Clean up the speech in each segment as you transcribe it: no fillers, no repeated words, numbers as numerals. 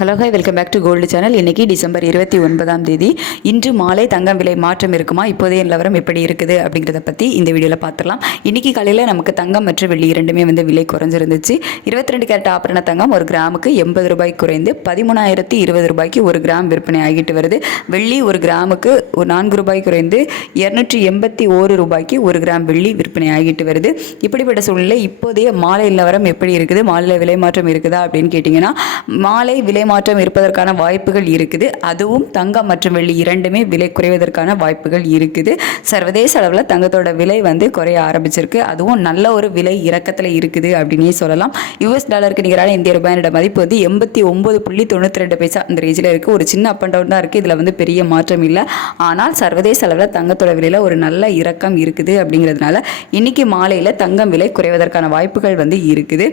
Hello hi welcome back to gold channel. இன்றைக்கி December 29ஆம் தேதி. இன்று மாலை தங்கம் விலை மாற்றம் இருக்குமா, இப்போதைய நிலவரம் எப்படி இருக்குது அப்படிங்கிறத பற்றி இந்த வீடியோவில் பார்த்துடலாம். இன்றைக்கி காலையில் நமக்கு தங்கம் மற்றும் வெள்ளி இரண்டுமே விலை குறைஞ்சிருந்துச்சு. 22 கேரட் ஆபரண தங்கம் ஒரு கிராமுக்கு 80 ரூபாய் குறைந்து 13,020 ரூபாய்க்கு ஒரு கிராம் விற்பனை ஆகிட்டு வருது. வெள்ளி ஒரு கிராமுக்கு 4 ரூபாய் குறைந்து 281 ரூபாய்க்கு ஒரு கிராம் வெள்ளி விற்பனை ஆகிட்டு வருது. இப்படிப்பட்ட சூழ்நிலை இப்போதைய மாலை நிலவரம் எப்படி இருக்குது, மாலையில் விலை மாற்றம் இருக்குதா அப்படின்னு கேட்டிங்கன்னா, மாலை விலை மாற்றம் இருப்பதற்கான வாய்ப்புகள் இருக்குது. அதுவும் தங்கம் மற்றும் வெள்ளி இரண்டுமே விலை குறைவதற்கான வாய்ப்புகள் இருக்குது. சர்வதேச அளவில் தங்கத்தோட விலை குறைய ஆரம்பிச்சிருக்கு. அதுவும் நல்ல ஒரு விலை இறக்கத்தில் இருக்குது அப்படின்னே சொல்லலாம். யூஎஸ் டாலருக்கு நிகரான இந்திய ரூபாயோட மதிப்பு 89.92 பைசா அந்த ரேஞ்சில் இருக்குது. ஒரு சின்ன அப் அண்ட் டவுன் தான் இருக்குது. இதில் பெரிய மாற்றம் இல்லை. ஆனால் சர்வதேச அளவில் தங்கத்தோட விலையில் ஒரு நல்ல இறக்கம் இருக்குது. அப்படிங்கிறதுனால இன்னைக்கு மாலையில் தங்கம் விலை குறைவதற்கான வாய்ப்புகள் இருக்குது.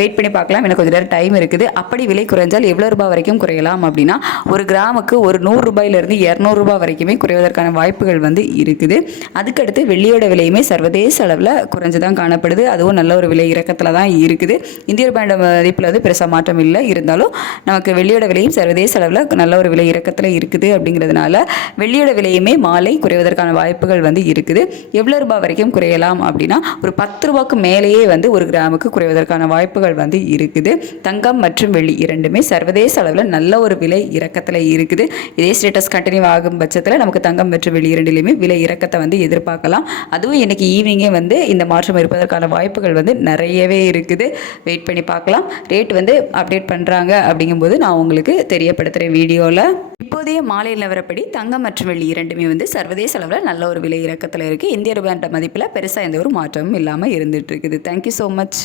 வெயிட் பண்ணி பார்க்கலாம். எனக்கு கொஞ்சம் நேரம் டைம் இருக்குது. அப்படி விலை குறைஞ்சால் எவ்வளோ ரூபாய் வரைக்கும் குறையலாம் அப்படின்னா, ஒரு கிராமுக்கு ஒரு 100 ரூபாயிலிருந்து 200 ரூபாய் வரைக்குமே குறைவதற்கான வாய்ப்புகள் இருக்குது. அதுக்கடுத்து வெள்ளியோட விலையுமே சர்வதேச அளவில் குறைஞ்சு தான் காணப்படுது. அதுவும் நல்ல ஒரு விலை இறக்கத்தில் தான் இருக்குது. இந்திய ரூபாயோட மதிப்பில் பெருசாக மாற்றம் இல்லை. இருந்தாலும் நமக்கு வெள்ளியோட விலையும் சர்வதேச அளவில் நல்ல ஒரு விலை இறக்கத்தில் இருக்குது. அப்படிங்கிறதுனால வெள்ளியோட விலையுமே மாலை குறைவதற்கான வாய்ப்புகள் இருக்குது. எவ்வளோ ரூபாய் வரைக்கும் குறையலாம் அப்படின்னா, ஒரு 10 ரூபாய்க்கு மேலேயே ஒரு கிராமுக்கு குறைவதற்கான வாய்ப்புகள் இருக்குது. தங்கம் மற்றும் வெள்ளி இரண்டுமே சர்வதேச அளவில் நல்ல ஒரு விலை இறக்கத்தில் இருக்குது. இதே ஸ்டேட்டஸ் கண்டினியூ ஆகும் பட்சத்தில் நமக்கு தங்கம் மற்றும் வெள்ளி இரண்டிலுமே விலை இறக்கத்தை எதிர்பார்க்கலாம். அதுவும் இன்னைக்கு ஈவினிங்கே இந்த மாற்றம் இருப்பதற்கான வாய்ப்புகள் நிறையவே இருக்குது. வெயிட் பண்ணி பார்க்கலாம். ரேட் அப்டேட் பண்ணுறாங்க அப்படிங்கும்போது நான் உங்களுக்கு தெரியப்படுத்துகிறேன் வீடியோவில். இப்போதைய மாலை நிலவரப்படி தங்கம் மற்றும் வெள்ளி இரண்டுமே சர்வதேச அளவில் நல்ல ஒரு விலை இறக்கத்தில் இருக்குது. இந்திய ரூபாய் மதிப்பில் பெருசாக எந்த ஒரு மாற்றமும் இல்லாமல் இருந்துட்டு இருக்குது. Thank you so much.